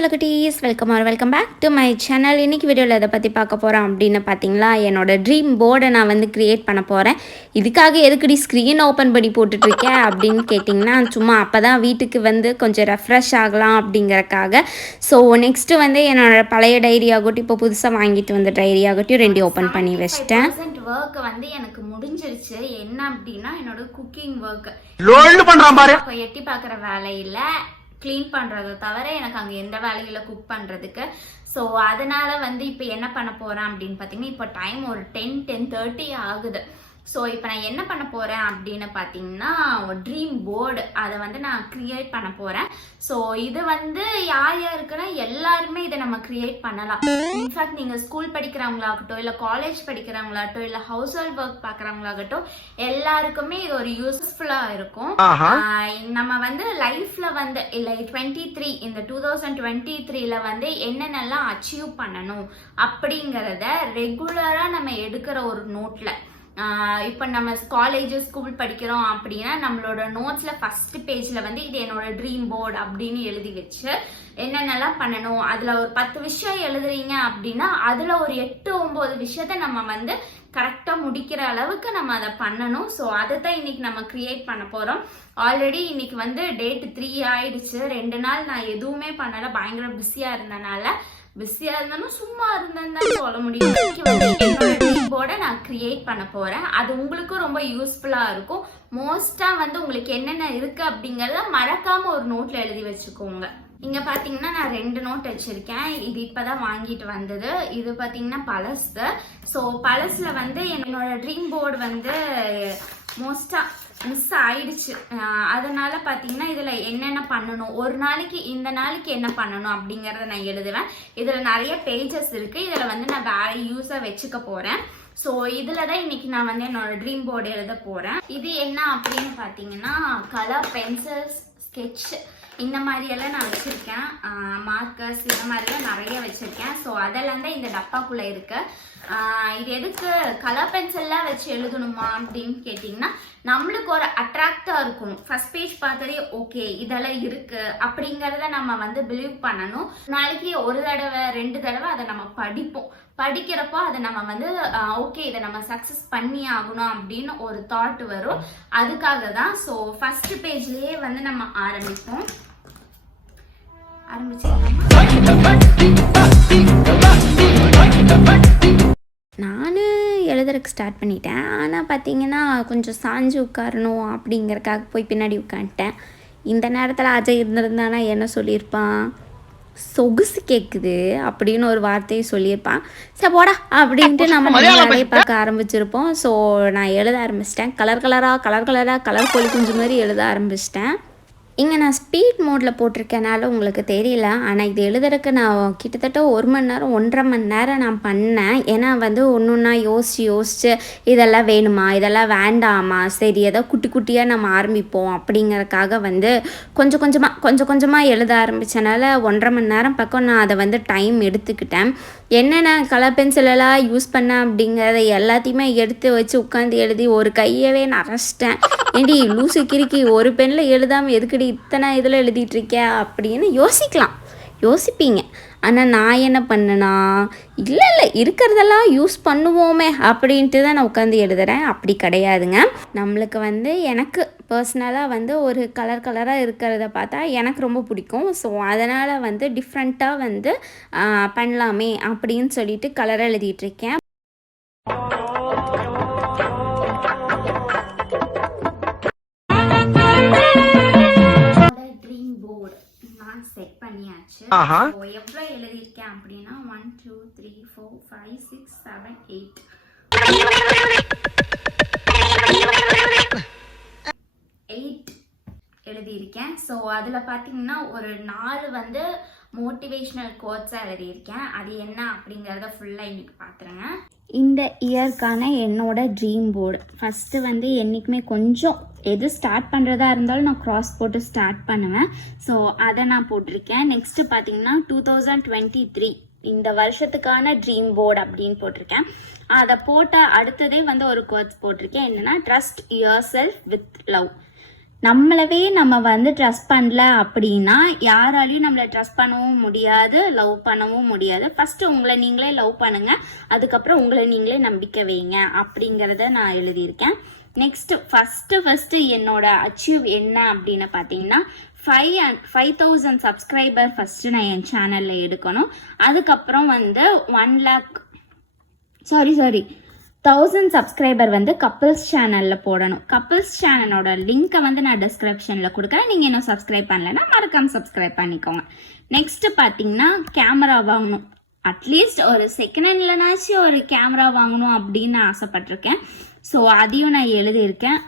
chella kutties, welcome back to my channel. இன்னைக்கு வீடியோவில் எதை பற்றி பார்க்க போகிறோம் அப்படின்னு பார்த்தீங்களா, என்னோட ட்ரீம் போர்டை நான் வந்து க்ரியேட் பண்ண போகிறேன். இதுக்காக எதுக்குடி ஸ்க்ரீன் ஓப்பன் பண்ணி போட்டுட்ருக்கேன் அப்படின்னு கேட்டிங்கன்னா, சும்மா அப்போ தான் வீட்டுக்கு வந்து கொஞ்சம் ரெஃப்ரெஷ் ஆகலாம் அப்படிங்கிறக்காக. ஸோ நெக்ஸ்ட்டு வந்து என்னோடய பழைய டைரி ஆகட்டும், இப்போ புதுசாக வாங்கிட்டு வந்த டைரி ஆகட்டும் ரெண்டையும் ஓப்பன் பண்ணி வச்சிட்டேன். ஒர்க் வந்து எனக்கு முடிஞ்சிருச்சு. என்ன அப்படின்னா, என்னோட குக்கிங் ஒர்க் எட்டி பார்க்குற வேலையில் க்ளீன் பண்ணுறதை தவிர எனக்கு அங்கே எந்த வேலையில் குக் பண்ணுறதுக்கு. ஸோ அதனால் வந்து இப்போ என்ன பண்ண போகிறேன் அப்படின்னு பார்த்தீங்கன்னா, இப்போ டைம் ஒரு 10:30 ஆகுது. ஸோ இப்போ நான் என்ன பண்ண போகிறேன் அப்படின்னு பார்த்தீங்கன்னா, ஒரு ட்ரீம் போர்டு அதை வந்து நான் க்ரியேட் பண்ண போகிறேன். ஸோ இது வந்து யார் யாருக்குன்னா எல்லாருமே இதை நம்ம க்ரியேட் பண்ணலாம். இன்ஃபேக்ட் நீங்கள் ஸ்கூல் படிக்கிறவங்களாகட்டும், இல்லை காலேஜ் படிக்கிறவங்களாகட்டும், இல்லை ஹவுஸ் ஹோல்ட் ஒர்க் பார்க்குறவங்களாகட்டும், எல்லாருக்குமே இது ஒரு யூஸ்ஃபுல்லாக இருக்கும். நம்ம வந்து லைஃப்பில் வந்து இல்லை 23 இந்த 2023ல வந்து என்னென்னலாம் அச்சீவ் பண்ணணும் அப்படிங்கிறத ரெகுலராக நம்ம எடுக்கிற ஒரு நோட்டில், இப்போ நம்ம காலேஜ் ஸ்கூல் படிக்கிறோம் அப்படின்னா நம்மளோட நோட்ஸில் ஃபர்ஸ்ட் பேஜில் வந்து இது என்னோட ட்ரீம் போர்டு அப்படின்னு எழுதி வச்சு என்னென்னலாம் பண்ணணும், அதில் ஒரு 10 விஷயம் எழுதுறீங்க அப்படின்னா அதில் ஒரு 8-9 விஷயத்த நம்ம வந்து கரெக்டாக முடிக்கிற அளவுக்கு நம்ம அதை பண்ணணும். ஸோ அதை தான் இன்னைக்கு நம்ம கிரியேட் பண்ண போகிறோம். ஆல்ரெடி இன்னைக்கு வந்து டேட் 3 ஆயிடுச்சு. 2 நாள் நான் எதுவுமே பண்ணலை, பயங்கர பிஸியாக இருந்தனால. பிஸியா இருந்தாலும் சும்மா இருந்தேன்னு சொல்ல முடியும். என்னோட ட்ரீம் போர்டை நான் கிரியேட் பண்ண போறேன். அது உங்களுக்கும் ரொம்ப யூஸ்ஃபுல்லா இருக்கும். மோஸ்டா வந்து உங்களுக்கு என்னென்ன இருக்கு அப்படிங்கறத மறக்காம ஒரு நோட்ல எழுதி வச்சுக்கோங்க. இங்க பாத்தீங்கன்னா நான் 2 நோட் வச்சிருக்கேன். இது இப்பதான் வாங்கிட்டு வந்தது. இது பாத்தீங்கன்னா பழசு. ஸோ பழசுல வந்து என்னோட ட்ரீம் போர்டு வந்து மோஸ்டா மிஸ் ஆயிடுச்சு. அதனால பார்த்தீங்கன்னா இதில் என்னென்ன பண்ணணும், ஒரு நாளைக்கு இந்த நாளைக்கு என்ன பண்ணணும் அப்படிங்கிறத நான் எழுதுவேன். இதில் நிறைய பேஜஸ் இருக்குது. இதில் வந்து நான் வேற யூஸாக வச்சுக்க போகிறேன். ஸோ இதில் தான் இன்னைக்கு நான் வந்து என்னோட ட்ரீம் போர்டு எழுத போகிறேன். இது என்ன அப்படின்னு பார்த்தீங்கன்னா, கலர் பென்சில்ஸ், ஸ்கெட்ச் இந்த மாதிரியெல்லாம் நான் வச்சுருக்கேன். மார்க்கர்ஸ் இந்த மாதிரிலாம் நிறைய வச்சுருக்கேன். ஸோ அதெல்லாம் தான் இந்த டப்பாக்குள்ளே இருக்கு. இது எதுக்கு கலர் பென்சில்லாம் வச்சு எழுதணுமா அப்படின்னு கேட்டிங்கன்னா, நம்மளுக்கு ஒரு அட்ராக்டாக இருக்கணும். ஃபர்ஸ்ட் பேஜ் பார்த்ததே ஓகே இதெல்லாம் இருக்கு அப்படிங்கிறத நம்ம வந்து பிலீவ் பண்ணணும். நாளைக்கு ஒரு தடவை 2 தடவை அதை நம்ம படிப்போம். படிக்கிறப்போ அதை நம்ம வந்து ஓகே இதை நம்ம சக்ஸஸ் பண்ணி ஆகணும் அப்படின்னு ஒரு தாட் வரும். அதுக்காக தான். ஸோ ஃபர்ஸ்ட் பேஜ்லேயே வந்து நம்ம ஆரம்பிப்போம். நான் எழுதுறதுக்கு ஸ்டார்ட் பண்ணிட்டேன். ஆனால் பார்த்தீங்கன்னா கொஞ்சம் சாஞ்சு உட்காரணும் அப்படிங்கிறக்காக போய் பின்னாடி உட்காந்துட்டேன். இந்த நேரத்தில் அஜய் இருந்திருந்தானா என்ன சொல்லியிருப்பான், சொகுசு கேட்குது அப்படின்னு ஒரு வார்த்தையை சொல்லியிருப்பான். சரி போடா அப்படின்ட்டு நம்ம வேலையை பார்க்க ஆரம்பிச்சிருப்போம். ஸோ நான் எழுத ஆரம்பிச்சிட்டேன். கலர் கலர் கோழி குஞ்சு மாதிரி எழுத ஆரம்பிச்சிட்டேன். இங்கே நான் ஸ்பீட் மோடில் போட்டிருக்கனால உங்களுக்கு தெரியல. ஆனால் இது எழுதுறதுக்கு நான் கிட்டத்தட்ட 1 மணி நேரம் 1.5 மணி நேரம் நான் பண்ணேன். ஏன்னா வந்து ஒன்றுன்னா யோசிச்சு இதெல்லாம் வேணுமா இதெல்லாம் வேண்டாமா, சரி ஏதோ குட்டி குட்டியாக நம்ம ஆரம்பிப்போம் அப்படிங்கிறதுக்காக வந்து கொஞ்சம் கொஞ்சமாக எழுத ஆரம்பித்தனால 1.5 மணி நேரம் பக்கம் நான் அதை வந்து டைம் எடுத்துக்கிட்டேன். என்னென்ன கலர் பென்சிலெல்லாம் யூஸ் பண்ணேன் அப்படிங்கிறத எல்லாத்தையுமே எடுத்து வச்சு உட்காந்து எழுதி ஒரு கையவே நரைச்சிட்டேன். ஏண்டி லூசு கிறுக்கி, ஒரு பெண்ணில் எழுதாமல் எதுக்கடி இத்தனை இதில் எழுதிட்டுருக்க அப்படின்னு யோசிப்பீங்க. ஆனால் நான் என்ன பண்ணேன்னா, இல்லை இருக்கிறதெல்லாம் யூஸ் பண்ணுவோமே அப்படின்ட்டு தான் நான் உட்காந்து எழுதுகிறேன். அப்படி கிடையாதுங்க. நம்மளுக்கு வந்து எனக்கு பர்சனலாக வந்து ஒரு கலராக இருக்கிறத பார்த்தா எனக்கு ரொம்ப பிடிக்கும். ஸோ அதனால் வந்து டிஃப்ரெண்ட்டாக வந்து பண்ணலாமே அப்படின்னு சொல்லிட்டு கலர் எழுதிட்டுருக்கேன். செட் பண்ணியாச்சு. எவ்வளவு எழுதியிருக்கேன் அப்படின்னா 1 2 3 4 5 6 7 8 எழுதியிருக்கேன். ஸோ அதில் பார்த்தீங்கன்னா ஒரு 4 வந்து மோட்டிவேஷ்னல் கோட்ஸாக எழுதியிருக்கேன். அது என்ன அப்படிங்கிறத ஃபுல்லாக இன்னைக்கு பார்த்துருங்க. இந்த இயர்க்கான என்னோட ட்ரீம் போர்டு ஃபஸ்ட்டு வந்து என்றைக்குமே கொஞ்சம் எது ஸ்டார்ட் பண்ணுறதா இருந்தாலும் நான் க்ராஸ் போட்டு ஸ்டார்ட் பண்ணுவேன். ஸோ அதை நான் போட்டிருக்கேன். நெக்ஸ்ட்டு பார்த்தீங்கன்னா 2023 இந்த வருஷத்துக்கான ட்ரீம் போர்டு அப்படின்னு போட்டிருக்கேன். அதை போட்ட அடுத்ததே வந்து ஒரு கோட்ஸ் போட்டிருக்கேன். என்னென்னா trust yourself with love. நம்மளவே நம்ம வந்து ட்ரஸ்ட் பண்ணல அப்படின்னா யாராலையும் நம்மளை ட்ரஸ்ட் பண்ணவும் முடியாது, லவ் பண்ணவும் முடியாது. ஃபர்ஸ்ட் உங்களை நீங்களே லவ் பண்ணுங்க, அதுக்கப்புறம் உங்களை நீங்களே நம்பிக்கை வைங்க அப்படிங்கிறத நான் எழுதியிருக்கேன். நெக்ஸ்ட் ஃபர்ஸ்ட் என்னோட அச்சீவ் என்ன அப்படின்னு பார்த்தீங்கன்னா 5,000 சப்ஸ்கிரைபர் ஃபர்ஸ்ட் நான் என் சேனல்ல எடுக்கணும். அதுக்கப்புறம் வந்து 1,000 சப்ஸ்கிரைபர் வந்து கப்பிள்ஸ் சேனலில் போடணும். கப்பிள்ஸ் சேனலோட லிங்க்கை வந்து நான் டிஸ்கிரிப்ஷனில் கொடுக்குறேன். நீங்கள் இன்னும் சப்ஸ்கிரைப் பண்ணலைன்னா மறக்காம சப்ஸ்கிரைப் பண்ணிக்கோங்க. நெக்ஸ்ட் பார்த்தீங்கன்னா கேமரா வாங்கணும். அட்லீஸ்ட் ஒரு செகண்ட் ஹேண்ட்லனாச்சும் ஒரு கேமரா வாங்கணும் அப்படின்னு ஆசைப்பட்டிருக்கேன். ஸோ அதையும் நான் எழுதியிருக்கேன்.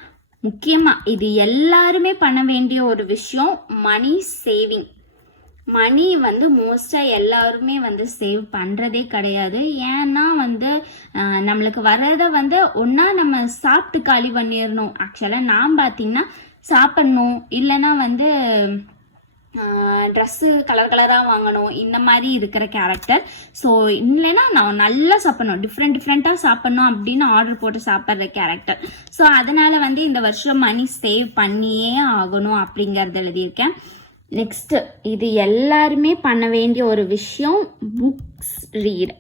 முக்கியமாக இது எல்லாருமே பண்ண வேண்டிய ஒரு விஷயம், மணி சேவிங். மணி வந்து மோஸ்ட்டாக எல்லாருமே வந்து சேவ் பண்ணுறதே கிடையாது. ஏன்னா வந்து நம்மளுக்கு வர்றதை வந்து ஒன்றா நம்ம சாப்பிட்டு காலி பண்ணிடணும். ஆக்சுவலாக நான் பார்த்தீங்கன்னா சாப்பிட்ணும், இல்லைன்னா வந்து ட்ரெஸ்ஸு கலராக வாங்கணும், இந்த மாதிரி இருக்கிற கேரக்டர். ஸோ இல்லைன்னா நான் நல்லா சாப்பிடணும், டிஃப்ரெண்ட்டாக சாப்பிட்ணும் அப்படின்னு ஆர்டர் போட்டு சாப்பிட்ற கேரக்டர். ஸோ அதனால வந்து இந்த வருஷம் மணி சேவ் பண்ணியே ஆகணும் அப்படிங்கிறது எழுதியிருக்கேன். நெக்ஸ்ட் இது எல்லாருமே பண்ண வேண்டிய ஒரு விஷயம், புக்ஸ் ரீட்.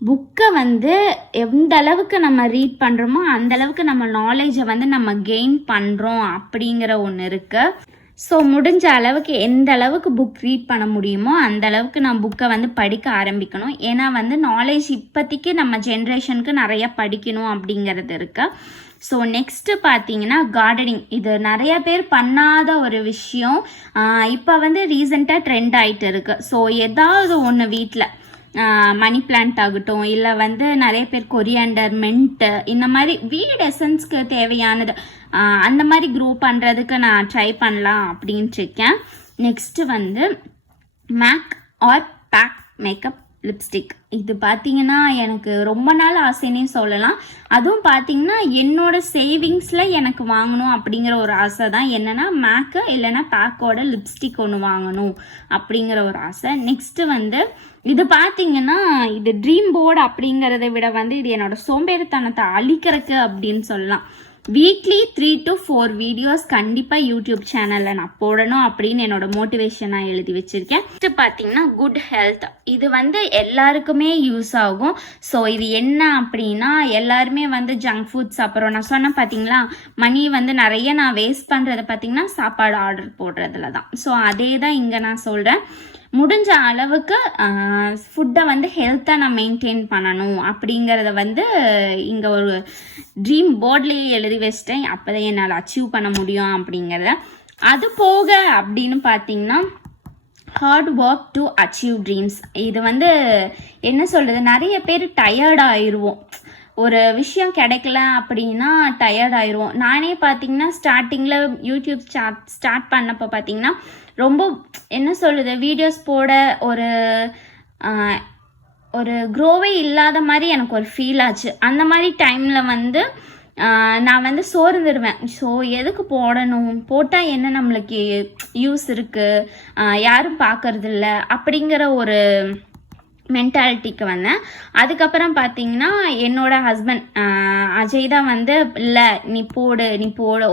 புக்கை வந்து எந்த அளவுக்கு நம்ம ரீட் பண்ணுறோமோ அந்த அளவுக்கு நம்ம நாலேஜை வந்து நம்ம கெயின் பண்ணுறோம் அப்படிங்கிற ஒன்று இருக்குது. ஸோ முடிஞ்ச அளவுக்கு எந்த அளவுக்கு புக் ரீட் பண்ண முடியுமோ அந்த அளவுக்கு நான் புக்கை வந்து படிக்க ஆரம்பிக்கணும். ஏன்னா வந்து நாலேஜ் இப்போதைக்கு நம்ம ஜென்ரேஷனுக்கு நிறைய படிக்கணும் அப்படிங்கிறது இருக்கு. ஸோ நெக்ஸ்ட்டு பார்த்தீங்கன்னா கார்டனிங். இது நிறைய பேர் பண்ணாத ஒரு விஷயம். இப்போ வந்து ரீசெண்டாக ட்ரெண்ட் ஆகிட்டு இருக்கு. ஸோ ஏதாவது ஒன்று வீட்டில் மணி பிளான்ட் ஆகட்டும், இல்லை வந்து நிறைய பேர் கொரியாண்டர், மின்ட்டு, இந்த மாதிரி வீடு எசன்ஸ்க்கு தேவையானது அந்த மாதிரி க்ரோ பண்ணுறதுக்கு நான் ட்ரை பண்ணலாம் அப்படின்ட்டு இருக்கேன். நெக்ஸ்ட்டு வந்து make or pack makeup lipstick. இது பார்த்தீங்கன்னா எனக்கு ரொம்ப நாள் ஆசைன்னே சொல்லலாம். அதுவும் பார்த்தீங்கன்னா என்னோட சேவிங்ஸில் எனக்கு வாங்கணும் அப்படிங்கிற ஒரு ஆசை தான். என்னென்னா மேக்கு இல்லைன்னா பேக்கோட லிப்ஸ்டிக் ஒன்று வாங்கணும் அப்படிங்கிற ஒரு ஆசை. நெக்ஸ்ட்டு வந்து இது பார்த்தீங்கன்னா இது ட்ரீம் போர்டு அப்படிங்கிறத விட வந்து இது என்னோட சோம்பேறித்தனத்தை அழிக்கிறதுக்கு அப்படின்னு சொல்லலாம். வீக்லி 3 to 4 வீடியோஸ் கண்டிப்பாக யூடியூப் சேனலில் நான் போடணும் அப்படின்னு என்னோட மோட்டிவேஷனாக எழுதி வச்சுருக்கேன். நெக்ஸ்ட் பார்த்தீங்கன்னா குட் ஹெல்த். இது வந்து எல்லாருக்குமே யூஸ் ஆகும். ஸோ இது என்ன அப்படின்னா எல்லாருமே வந்து ஜங்க் ஃபுட் சாப்பிட்றோம். நான் சொன்னேன் பார்த்தீங்களா, மணி வந்து நிறைய நான் வேஸ்ட் பண்ணுறதை பார்த்தீங்கன்னா சாப்பாடு ஆர்டர் போடுறதுல தான். ஸோ அதே தான் இங்கே நான் சொல்கிறேன். முடிஞ்ச அளவுக்கு ஃபுட்டை வந்து ஹெல்த்தாக நான் மெயின்டைன் பண்ணணும் அப்படிங்கிறத வந்து இங்கே ஒரு ட்ரீம் போர்ட்லேயே எழுதி வச்சிட்டேன். அப்போ தான் என்னால் அச்சீவ் பண்ண முடியும் அப்படிங்கிறத. அது போக அப்படின்னு பார்த்தீங்கன்னா hard work to achieve dreams. இது வந்து என்ன சொல்கிறது, நிறைய பேர் டயர்ட் ஆயிடுவோம். ஒரு விஷயம் கிடைக்கல அப்படின்னா டயர்ட் ஆயிடுவோம். நானே பார்த்தீங்கன்னா ஸ்டார்டிங்கில் யூடியூப் ஸ்டார்ட் பண்ணப்போ பார்த்தீங்கன்னா ரொம்ப என்ன சொல்லுது, வீடியோஸ் போட ஒரு க்ரோவே இல்லாத மாதிரி எனக்கு ஒரு ஃபீல் ஆச்சு. அந்த மாதிரி டைமில் வந்து நான் வந்து சோர்ந்துடுவேன். ஸோ எதுக்கு போடணும், போட்டால் என்ன நம்மளுக்கு யூஸ் இருக்குது, யாரும் பார்க்கறதில்ல அப்படிங்கிற ஒரு மென்டாலிட்டிக்கு வந்தேன். அதுக்கப்புறம் பார்த்தீங்கன்னா என்னோட ஹஸ்பண்ட் அஜய் தான் வந்து இல்லை நீ போடு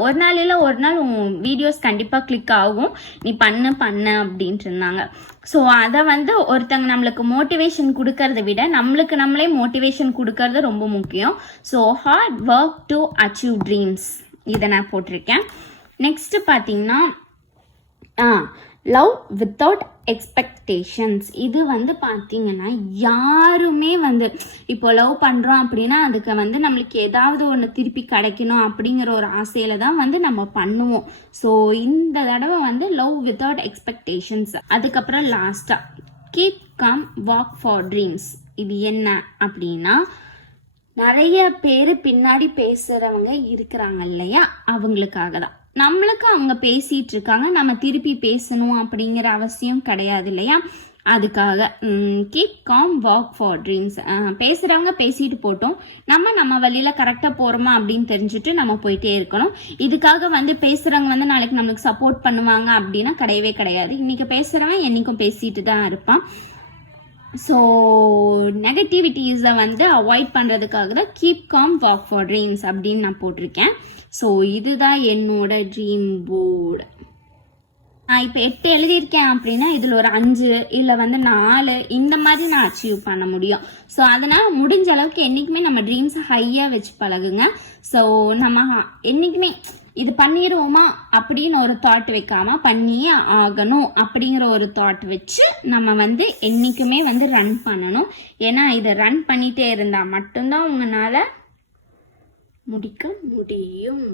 ஒரு நாள் இல்லை ஒரு நாள் உன் வீடியோஸ் கண்டிப்பாக கிளிக் ஆகும், நீ பண்ணு அப்படின்ட்டு இருந்தாங்க. ஸோ அதை வந்து ஒருத்தங்க நம்மளுக்கு மோட்டிவேஷன் கொடுக்கறத விட நம்மளுக்கு நம்மளே மோட்டிவேஷன் கொடுக்கறது ரொம்ப முக்கியம். So hard work to achieve dreams இதை நான் போட்டிருக்கேன். நெக்ஸ்ட்டு பார்த்தீங்கன்னா லவ் வித்தவுட் எக்ஸ்பெக்டேஷன்ஸ். இது வந்து பார்த்தீங்கன்னா யாருமே வந்து இப்போ லவ் பண்ணுறோம் அப்படின்னா அதுக்கு வந்து நம்மளுக்கு ஏதாவது ஒன்று திருப்பி கிடைக்கணும் அப்படிங்கிற ஒரு ஆசையில தான் வந்து நம்ம பண்ணுவோம். ஸோ இந்த தடவை வந்து லவ் வித்தவுட் எக்ஸ்பெக்டேஷன்ஸ். அதுக்கப்புறம் லாஸ்ட்டாக keep come walk for dreams. இது என்ன அப்படின்னா நிறைய பேர் பின்னாடி பேசுகிறவங்க இருக்கிறாங்க இல்லையா, அவங்களுக்காக தான். நம்மளுக்கு அவங்க பேசிட்டு இருக்காங்க, நம்ம திருப்பி பேசணும் அப்படிங்கிற அவசியம் கிடையாது இல்லையா. அதுக்காக keep com walk for dreams. பேசுகிறவங்க பேசிட்டு போட்டோம், நம்ம வழியில் கரெக்டாக போகிறோமா அப்படின்னு தெரிஞ்சுட்டு நம்ம போயிட்டே இருக்கணும். இதுக்காக வந்து பேசுகிறவங்க வந்து நாளைக்கு நம்மளுக்கு சப்போர்ட் பண்ணுவாங்க அப்படின்னா கிடையவே கிடையாது. இன்றைக்கி பேசுகிறவன் என்றைக்கும் பேசிட்டு தான் இருப்பான். ஸோ நெகட்டிவிட்டிஸை வந்து அவாய்ட் பண்ணுறதுக்காக தான் keep com walk for dreams அப்படின்னு நான் போட்டிருக்கேன். ஸோ இதுதான் என்னோட ட்ரீம் போர்டு. நான் இப்போ 8 எழுதியிருக்கேன் அப்படின்னா இதில் ஒரு 5 இல்லை வந்து 4 இந்த மாதிரி நான் அச்சீவ் பண்ண முடியும். ஸோ அதனால் முடிஞ்ச அளவுக்கு என்றைக்குமே நம்ம ட்ரீம்ஸை ஹையாக வச்சு பழகுங்க. ஸோ நம்ம என்றைக்குமே இது பண்ணிடுவோமா அப்படின்னு ஒரு தாட் வைக்காம பண்ணியே ஆகணும் அப்படிங்கிற ஒரு தாட் வச்சு நம்ம வந்து என்றைக்குமே வந்து ரன் பண்ணணும். ஏன்னா இதை ரன் பண்ணிகிட்டே இருந்தால் மட்டும்தான் உங்களால் முடிக்க முடியும்.